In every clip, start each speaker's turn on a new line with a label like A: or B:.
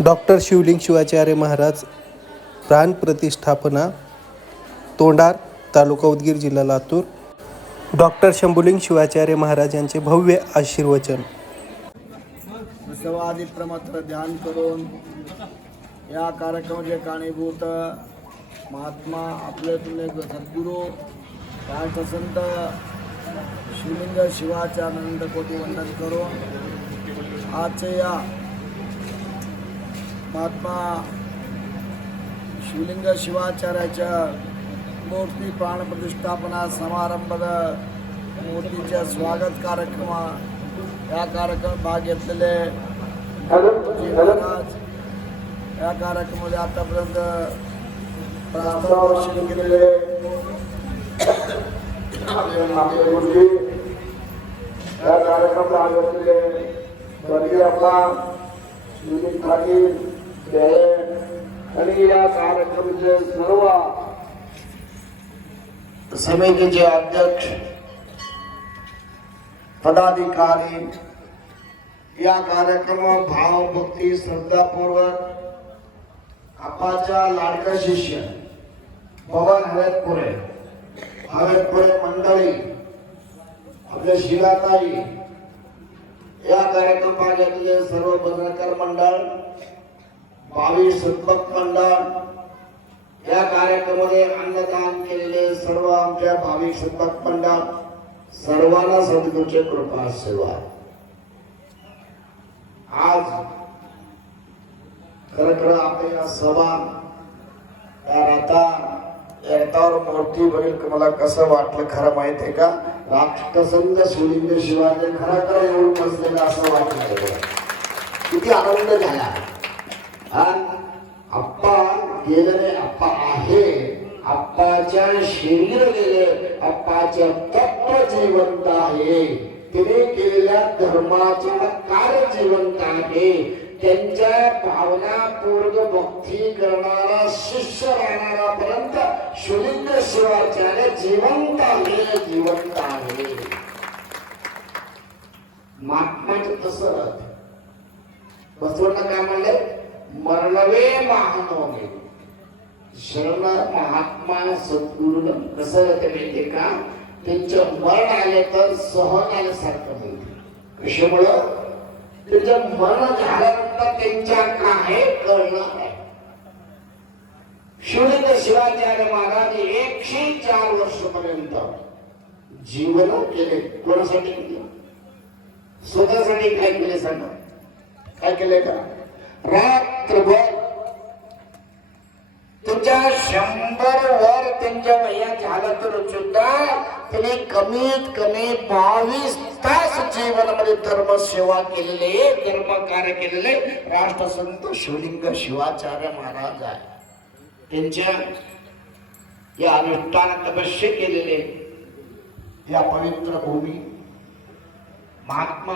A: Doctor Shivling Shivacharya Maharaj प्राण प्रतिष्ठापना तोंडार तालुका उदगीर जिल्हा लातूर. डॉक्टर शंभुलिंग शिवाचार्य महाराज यांचे भव्य आशीर्वचन.
B: सवादी प्रमात्र ध्यान करून या कार्यक्रमाचे कारणीभूत महात्मा आपले तुम्ही सद्गुरू संत शिवलिंग शिवाचे आनंद कोटी वंदन करून आजच्या या महात्मा शिवलिंग शिवाचार्याच्या मूर्ती प्राणप्रतिष्ठापना समारंभद मूर्तीच्या स्वागत कार्यक्रम या कार्यक्रम भाग घेतलेले महाराज. या कार्यक्रमामध्ये आतापर्यंत प्रस्ताव केलेले या कार्यक्रमात भाग घेतलेले आपला शिवलिंग पाटील आणि या कार्यक्रमाचे सर्व समितीचे अध्यक्ष पदाधिकारी या कार्यक्रमात भाव भक्ती श्रद्धापूर्वक आपाच्या लाडका शिष्य पवन हवेतपुरे हवेतपुरे मंडळी आपल्या शिलाताई या कार्यक्रमात घेतलेले सर्व पत्रकार मंडळ बावीस सत्पक मंडळ या कार्यक्रमामध्ये अन्नदान केलेले सर्व आमच्या भाविक सत्पक मंडळ सर्वांना सद्गुरूचे कृपा सेवा. आज खर खरं आपल्या सभा या राता रथावर मूर्ती बघील मला कसं वाटलं खरं माहीत आहे का? राष्ट्रसंत शिवलिंग शिवाजी खरं खरं येऊन बसलेलं असं वाटलं. किती आनंद झाला. आप्पा गेलेले आप्पा आहे. आप्पाच्या शरीर गेले. आप्पाच्या तत्व जिवंत आहे. तिने केलेल्या धर्माच्या कार्य जिवंत आहे. त्यांच्या भावना पूर्ण भक्ती करणारा शिष्य राहणारा पर्यंत शुलिंग शिवाचार्य जिवंत आहे जिवंत आहे. महात्माचं तसं बसवणं काय म्हणले? मरणवे महानवने शरण महात्मा सद्गुरू कसं होते माहितीये का? त्यांचं मरण आले तर सहन आल्यासारखं म्हणते कशामुळं? त्यांचं मरण झाल्यानंतर त्यांच्या काय कळणार आहे शिवलिंग शिवाचार्य महाराज एकशे चार वर्षपर्यंत जीवन केले. कोणासाठी? केले स्वतःसाठी काय केले सांगा? काय केले का? रात्रभर. तुमच्या शंभर वर त्यांच्या वया झाला तर सुद्धा त्याने कमीत कमी बावीस तास जीवनामध्ये धर्म सेवा केलेले धर्म कार्य केलेले राष्ट्रसंत शिवलिंग शिवाचार्य महाराज आहे. त्यांच्या या अनुष्ठान तपस्य केलेले या पवित्र भूमी महात्मा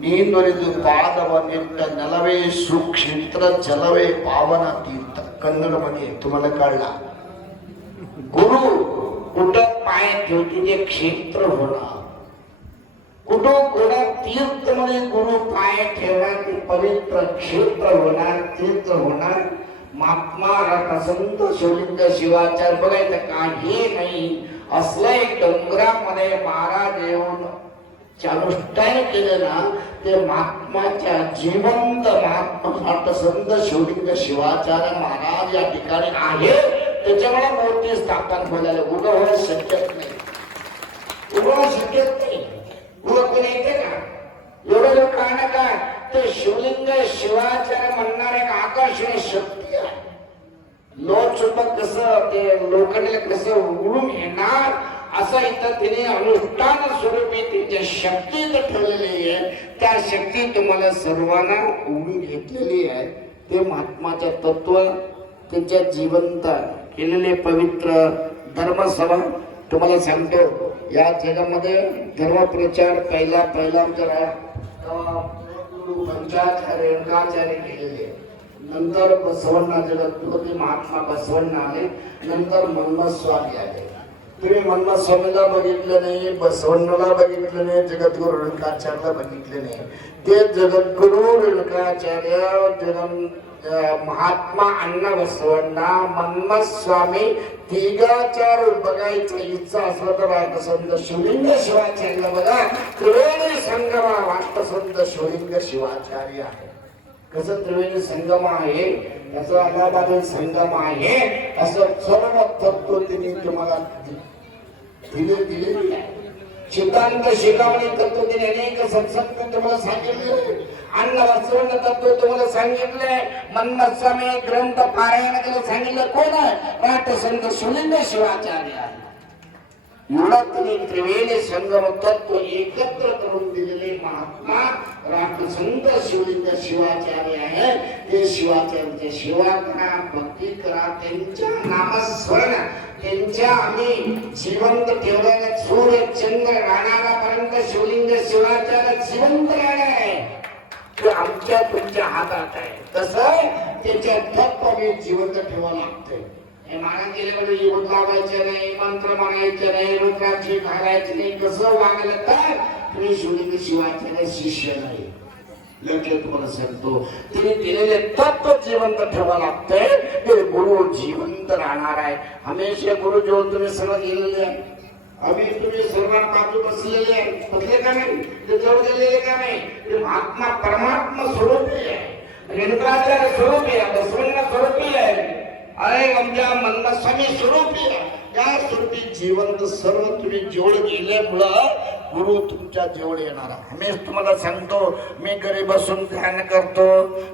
B: ನೀಂದೊರೆದು ಪಾದವ ನಿಟ್ಟ ನೆಲವೇ ಸುಕ್ಷೇತ್ರ ಜಲವೇ ಪಾವನ ತೀರ್ಥ कन्नड मध्ये तुम्हाला कळला गुरु कुठं पाय ठेवते ते क्षेत्र होणार कुठं कोणा तीर्थ मध्ये गुरु पाय ठेवणार ते पवित्र क्षेत्र होणार तीर्थ होणार महात्मा रथसंत शिवलिंग शिवाचार बघायचं काही नाही असलं एक डोंगरामध्ये महाराज येऊन अनुष्ठान केले ना ते महात्माच्या जिवंत महात्मा संत शिवलिंग शिवाचार्य महाराज या ठिकाणी आहे. त्याच्यामुळे मूर्ती स्थापन बोलायला उभं होणं शक्यच नाही. उभं होणं शक्यच नाही. उभं कोणी येते का? एवढं लोक काय काय ते शिवलिंग शिवाचार्य म्हणणार एक आकर्षण शक्ती आहे. लोक सुद्धा कसं ते लोकांना कसं उडून येणार असं इथं तिने अनुष्ठान स्वरूपी त्यांच्या शक्ती ठेवलेली आहे. त्या शक्ती तुम्हाला सर्वांना उभी घेतलेली आहे. ते महात्माच्या तत्व त्यांच्या जिवंत केलेले पवित्र धर्मसभा तुम्हाला सांगतो. या जगामध्ये धर्मप्रचार पहिला पहिला जरा पंचाचार्य रेणुकाचार्य केलेले. नंतर बसवण्णा जगत महात्मा बसवण्णा आले. नंतर मन्मस्वामी आले. तुम्ही मन्मथ स्वामीला बघितलं नाही बसवण्णाला बघितलं नाही जगद्गुरु रेणुकाचार्यला बघितलं नाही. ते जगद्गुरु रेणुकाचार्य जगन महात्मा अण्णा बसवण्णा मन्मथ स्वामी तिघाचार बघायचा इच्छा असला तर राष्ट्रसंत शिवलिंग शिवाचार्य बघा. त्रिवेणी संगमा राष्ट्रसंत शिवलिंग शिवाचार्य आहे. कसं त्रिवेणी संगम आहे? त्याचा अलाहाबाद संगम आहे. असं सर्व तत्व तिने तुम्हाला दिले शिकवणे अनेक सत्संग तुम्हाला सांगितले. अन्न वसवण तत्व तुम्हाला सांगितले. मन्मथ स्वामी ग्रंथ पारायण केलं सांगितलं कोण आहे? राष्ट्रसंत शिवलिंग शिवाचार्य. मुळातून त्रिवेणी संगम तत्व एकत्र करून दिलेले महात्मा राष्ट्रसंत शिवलिंग शिवाचार्य आहे. ते शिवाचार्य शिवा करा भक्ती करा. त्यांच्या नामस्मरण त्यांच्या आम्ही श्रीमंत ठेवलेल्या सूर्य चंद्र राहणारापर्यंत शिवलिंग शिवाचार्य श्रीमंत राणे आहे. ते आमच्या तुमच्या हातात आहे. तसं त्याच्या तत्व आम्ही जिवंत ठेवावं लागतंय. हे महाराज म्हणजे येऊन लावायचे नाही मंत्र म्हणायचे नाही रुद्राक्षी घालायचे नाही कसं वागलं तर तुम्ही शिवलिंग शिवाचे शिष्य नाही. लक्ष तुम्हाला सांगतो तिने दिलेले तत्व जिवंत ठेवा लागतंय ते गुरु जिवंत राहणार आहे. हमेशा गुरु जो तुम्ही सर्व गेलेले आहे. आम्ही तुम्ही सर्वात बाजू बसलेले आहे. बसले का नाही? ते जवळ गेलेले का नाही? ते महात्मा परमात्मा स्वरूपी आहे. रेणुकाचार्य स्वरूपी आहे बसवण्ण स्वरूपी आहे. अरे आमच्या मनस्वामी स्वरूपी या स्वरूपी जिवंत सर्व तुम्ही जेवढ गेल्यामुळं गुरु तुमच्या जेवळ येणार आहे. हमेश तुम्हाला सांगतो मी घरी बसून ध्यान करतो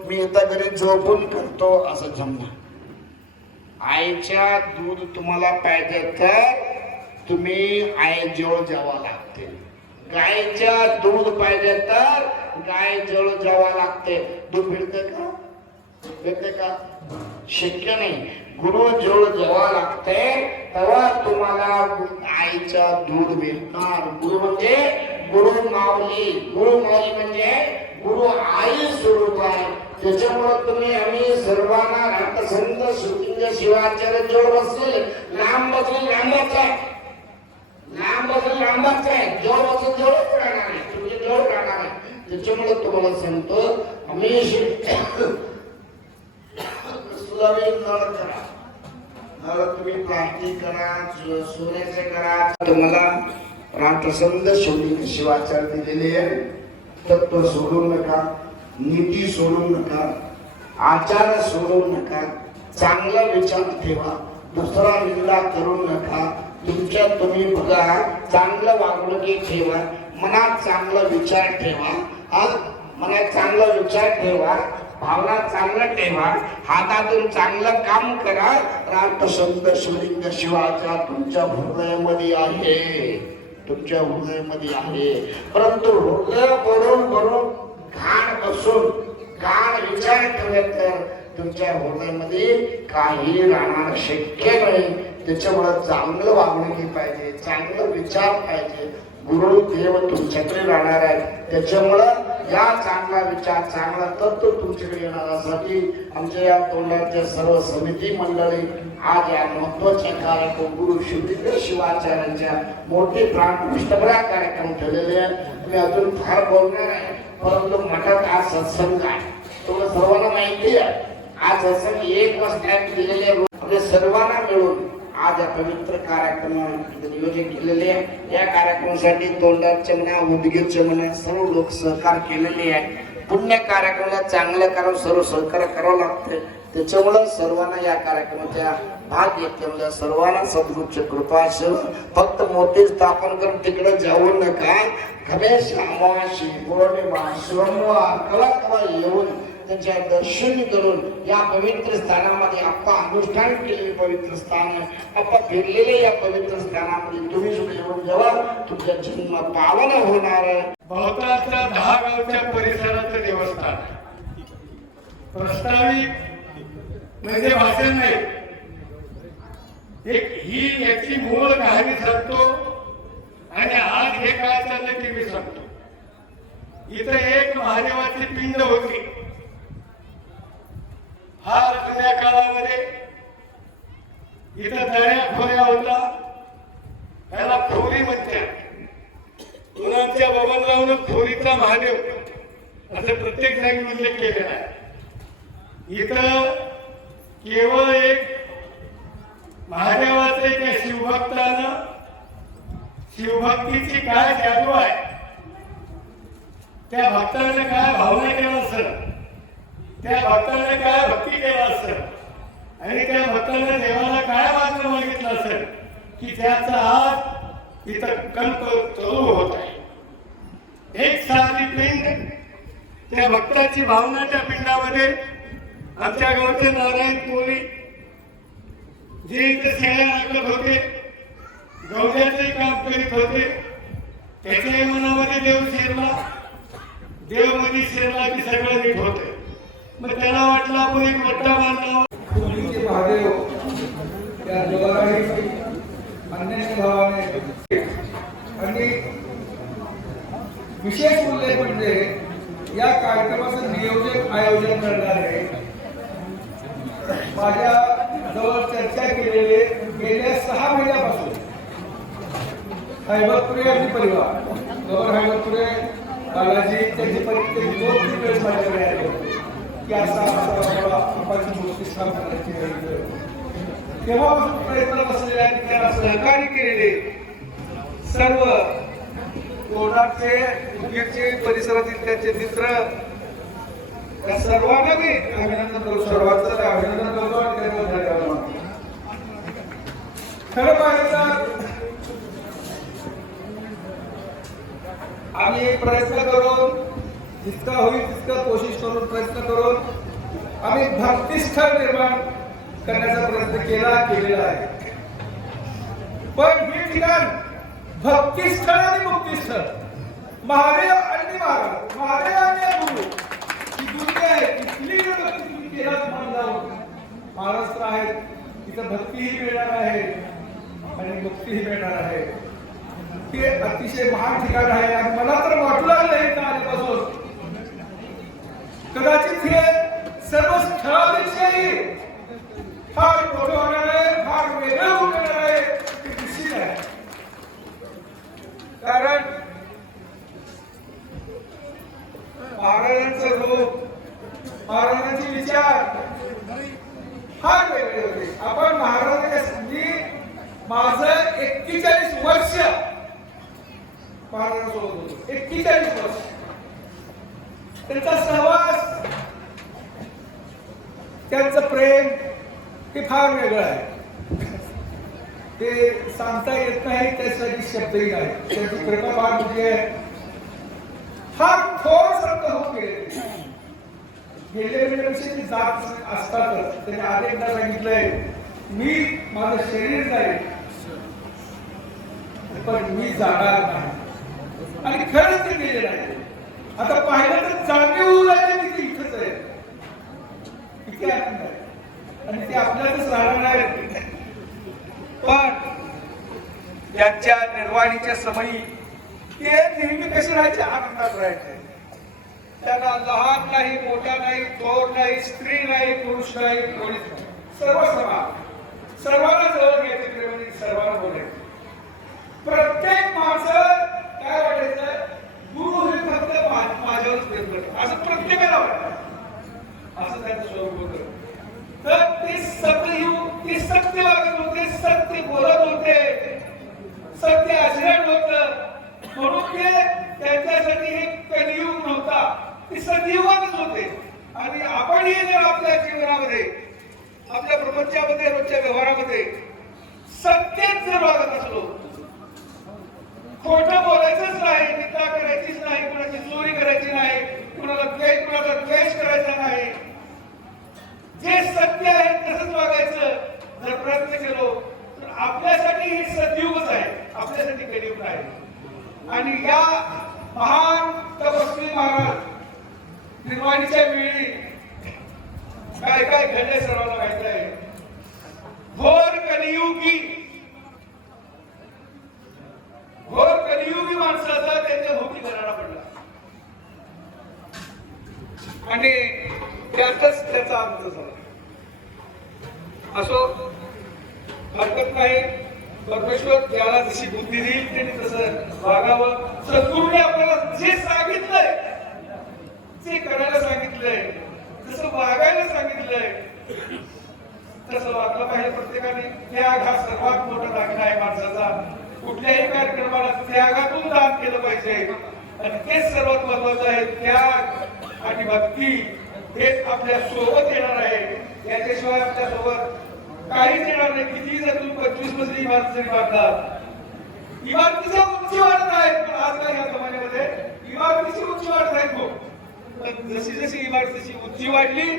B: मी इथं घरी झोपून करतो असं जमणार आईच्या दूध तुम्हाला पाहिजे तर तुम्ही आई जेवळ जावं लागते. गायच्या दूध पाहिजे तर गाय जेवळ जावं लागते. दूध मिळते का? येते का शक्य नाही गुरु जोड जेव्हा लागते तेव्हा तुम्हाला आईचा दूध मिळणार गुरु म्हणजे गुरु माऊली. गुरु माऊली म्हणजे गुरु आई स्वरूप आहे त्याच्यामुळे तुम्ही आम्ही सर्वांना राष्ट्रसंत शिवलिंग शिवाचार्य जवळ बसले लांब बसले लांबच आहे. लांब बसून लांबच आहे. जोड बसून जवळच राहणार आहे. तुमचे जवळ राहणार आहे त्याच्यामुळे तुम्हाला सांगतो आम्ही सुधारित नळ करा. नळ तुम्ही प्लास्टिक करा सोन्याचे करा. तुम्हाला राष्ट्रसंत सोडून शिवाचार दिलेले आहे. तत्व सोडू नका नीती सोडू नका आचार सोडू नका चांगला विचार ठेवा दुसरा निंदा करू नका. तुमच्या तुम्ही बघा चांगलं वागणुकी ठेवा मनात चांगला विचार ठेवा. आज मनात चांगला विचार ठेवा. भावना चांगलं ठेवा हातातून चांगलं काम करा. राष्ट्रसंत शिवलिंग शिवाचा तुमच्या हृदयामध्ये आहे. तुमच्या हृदयामध्ये आहे. परंतु हृदय भरून भरून घाण बसून घाण विचार ठेवले तर तुमच्या हृदयामध्ये काही राहणार शक्य नाही. त्याच्यामुळे चांगलं वागणुकी पाहिजे चांगलं विचार पाहिजे. गुरु देव तुमच्याकडे राहणार आहे त्याच्यामुळं या चांगला विचार चांगला तत्व तुमच्याकडे येण्यासाठी आमच्या या तोंडाच्या सर्व समिती मंडळी आज या महत्त्वाच्या कार्यक्रम गुरु शिवलिंग शिवाचार्यांच्या मोठे प्राण प्रतिष्ठापना कार्यक्रम ठेवलेले आहे मी अजून फार बोलणार आहे परंतु मठात आज सत्संग आहे. तुम्हाला सर्वांना माहिती आहे आज सत्संग एक वाजता दिलेले आपल्या म्हणजे सर्वांना मिळून आज या पवित्र कार्यक्रम नियोजन केलेले आहे. या कार्यक्रमासाठी तोंडाचे म्हणा उदगीरचे म्हणा सर्व लोक सहकार केलेले आहे. पुण्य कार्यक्रमाला चांगलं कारण सर्व सहकार्य करावं लागते. त्याच्यामुळं सर्वांना या कार्यक्रमाच्या भाग घेतल्यामुळे सर्वांना सद्गुरूची कृपा असेल फक्त मोतीच स्थापन करून तिकडे जाऊ नका. गणेश अमावाशी पौर्णिमा सोमवार कवा कवा येऊन त्यांच्या दर्शन करून या पवित्र स्थानामध्ये आप्पा अनुष्ठान केलेले पवित्र स्थान आहे. आप्पा फिरलेले या पवित्र स्थानामध्ये तुम्ही सुद्धा येऊन जेव्हा तुमचा जन्म पावन होणार. आहे
C: दहा गावच्या परिसराचं देवस्थान. प्रस्तावित म्हणजे भाषण नाही. एक ही याची मूळ कहाणी सांगतो आणि आज हे काय चाललं ते मी सांगतो. इथं एक महादेवाची पिंड होती. हा जुन्या काळामध्ये इथं दण्या खोऱ्या होता. त्याला खोरी म्हणतात. कुणाच्या बबनरावनं खोरीचा महादेव असं प्रत्येक जागी उल्लेख केलेला आहे. इथं केवळ एक महादेवाचं एक शिवभक्तानं शिवभक्तीची काय जादू आहे? त्या भक्तानं काय भावना केला सर त्या भक्ताने काय भक्ती केला असेल? आणि त्या भक्ताने देवाला काय मागणं मागितलं असेल? की त्याचा हात इथं कल्प चालू होत आहे. एक साधी पिंड त्या भक्ताची भावना त्या पिंडामध्ये आमच्या गावचे नारायण कोळी जे इथे शेळ्या राखत होते गवड्याचे काम करीत होते त्याच्याही मनामध्ये देव शिरला देवमध्ये शिरला की सगळं नीट होते मग त्याला वाटलं आपण एक मोठा
D: मानला महादेव हो? त्या जगाही अन्य भावाने. आणि विशेष उल्लेख म्हणजे या कार्यक्रमाचं नियोजन आयोजन करणारे माझ्या जवळ चर्चा केलेले गेल्या सहा महिन्यापासून हैबतपुरे आणि परिवार. गवर हैबतपुरे बालाजी त्यांची परीक्षा दोन तीन वेळेस माझ्याकडे आले होते. की असा असा गोष्टी आपाची मूर्ती तेव्हापासून प्रयत्न बसलेले आहेत त्याला सहकार्य केलेले सर्व कोणाचे उद्योगचे परिसरातील त्यांचे मित्र त्या सर्वांना मी अभिनंदन करू सर्वांचं अभिनंदन करतो आणि त्यांना धन्यवाद खरं पाहिजे आम्ही प्रयत्न करून जितका होईल तितका कोशिश करून प्रयत्न करून आम्ही भक्तिस्थळ निर्माण करण्याचा प्रयत्न केला केलेला आहे. पण हे ठिकाण भक्तिस्थळ आणि मुक्तिस्थळ महादेव आणि महाराज महादेव आणि गुरु ही दुनिया आहे. इथली तुम्ही महाराष्ट्र आहेत. तिथं भक्तीही मिळणार आहे आणि मुक्तीही मिळणार आहे. ते अतिशय महान ठिकाण आहे आणि मला तर वाटू लागलं इथं आल्यापासून. कदाचित हे सर्व स्थळापेक्षाही फार मोठं होणार आहे फार वेगळं होणार आहे हे निश्चित आहे कारण महाराजांचं रूप महाराजांचे विचार फार वेगळे होते आपण महाराजांच्या मी माझं एक्केचाळीस वर्ष महाराजांसोबत होतो एक्केचाळीस वर्ष त्यांचा सहवास त्यांचं प्रेम हे फार वेगळं आहे ते सांगता येत नाही त्यासाठी शब्दही नाही. त्याची कृपा फार म्हणजे फार थोर शब्द होऊन गेले गेले वेळेपेक्षा जात असतातच. त्याने अनेकदा सांगितलंय मी माझं शरीर जाईल पण मी जाणार नाही. आणि खरंच ते गेले नाही. आता पाहिलं तर जागे होऊ लागले की ते इथंच आहे. किती आनंद आहे आणि ते आपल्यातच राहणार आहे पण त्यांच्या निर्वाणीच्या समयी ते नेहमी कसे राहायचे? आनंदात राहायचे. त्यांना लहान नाही मोठा नाही थोर नाही स्त्री नाही पुरुष नाही कोणीच नाही. सर्व समाज सर्वांना जवळ घ्यायचे प्रेमाने म्हणजे सर्वांना बोलायचे. प्रत्येक माणसं काय वाटायचं? गुरु हे फक्त माझ्यावरच प्रेम करतात असं प्रत्येकाला वाटतं असं त्यांचं स्वरूप होतं. तर ते सत्ययुग ते सत्य वागत होते सत्य बोलत होते. सत्य आचरण होत म्हणून ते त्यांच्यासाठी हे कलियुग नव्हता. ते सतयुगातच होते. आणि आपण हे जर आपल्या जीवनामध्ये आपल्या प्रपंचामध्ये रोजच्या व्यवहारामध्ये सत्यच जर वागत असलो खोटं बोलायचंच नाही निंदा करायचीच नाही कुणाची चोरी करायची नाही कुणाला द्वेष कुणाचा द्वेष करायचा नाही जे सत्य आहे तसंच वागायचं. जर प्रयत्न केलो तर आपल्यासाठी हे सदयुगच आहे. आपल्यासाठी कलियुग आहे. आणि या महान तपस्वी महाराज निर्वाणीच्या वेळी काय काय घडले सर्वांना माहीत आहे? घोर कलियुगी. घोर कलियुगी माणसाचा त्यांच्या भोवती करायला पडला. आणि त्यातच त्याचा अंत झाला. असो हरकत नाही. परमेश्वर ज्याला जशी बुद्धी देईल त्याने तसं वागावं. सद्गुरूने आपल्याला जे सांगितलंय जे करायला सांगितलंय जसं वागायला सांगितलंय तसं वागलं पाहिजे प्रत्येकाने. त्याग हा सर्वात मोठा दाखला आहे माणसाचा. कुठल्याही कार्यक्रमाला त्यागातून दान केलं पाहिजे. आणि तेच सर्वात महत्वाचं आहे. त्याग आणि भक्ती. हेच आपल्यासोबत येणार आहे. याच्याशिवाय आपल्यासोबत काहीच येणार नाही. किती जर तुम्ही पंचवीस मजली इमारत जरी बांधलात इमारतीच्या उंची वाढत आहेत पण आजकाल या जमान्यामध्ये? इमारतीची उंची वाढत आहे खूप. पण जशी जशी इमारतीची उंची वाढली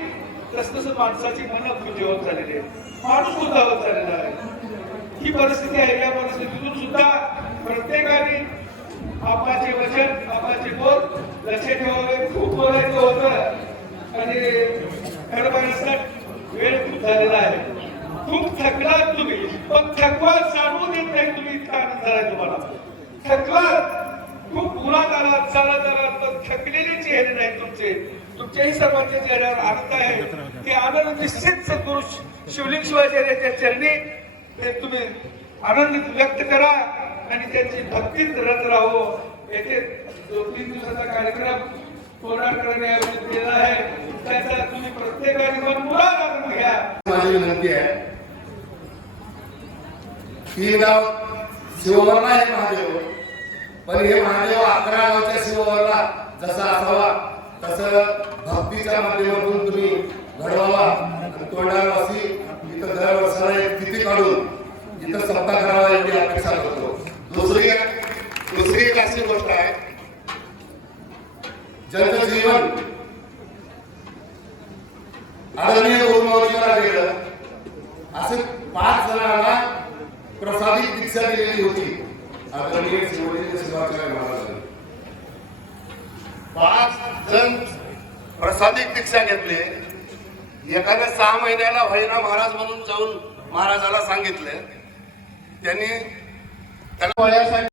D: तस तसं माणसाची मन खुजी होत झालेली आहे. माणूस होत झालेला आहे. ही परिस्थिती आहे. या परिस्थितीतून सुद्धा प्रत्येकाने आपल्याचे वचन आपल्याचे बोल लक्ष ठेवावे. खूप बोलायचं होतं. आणि खरं वेळ खूप झालेला आहे. खूप थकलात तुम्ही पण थकवा जाणवू देत नाही तुम्ही इतका आनंद झालाय तुम्हाला. थकलात खूप उन्हात आलात चालत आलात पण थकलेले चेहरे नाही तुमचे. तुमच्याही सर्वांच्या चेहऱ्यावर आनंद आहे. ते आनंद निश्चित सद्गुरु शिवलिंग शिवाचार्याच्या चरणी ते तुम्ही आनंद व्यक्त करा आणि त्यांची भक्तीत रत राहो. येथे दोन तीन दिवसाचा कार्यक्रम पूर्ण करण्याऐवजी केला आहे त्याचा तुम्ही प्रत्येकाने मनमुराद आनंद घ्या
E: माझी विनंती आहे तीन गाव शिववरला हे महादेव. पण हे महादेव अकरा गावच्या शिववरला जसा असावा तसं भक्तीच्या माध्यमातून तुम्ही घडवावा. तोंडावासी इथं दर वर्षाला एक तिथी काढून इथं सत्ता करावा एवढी अपेक्षा करतो.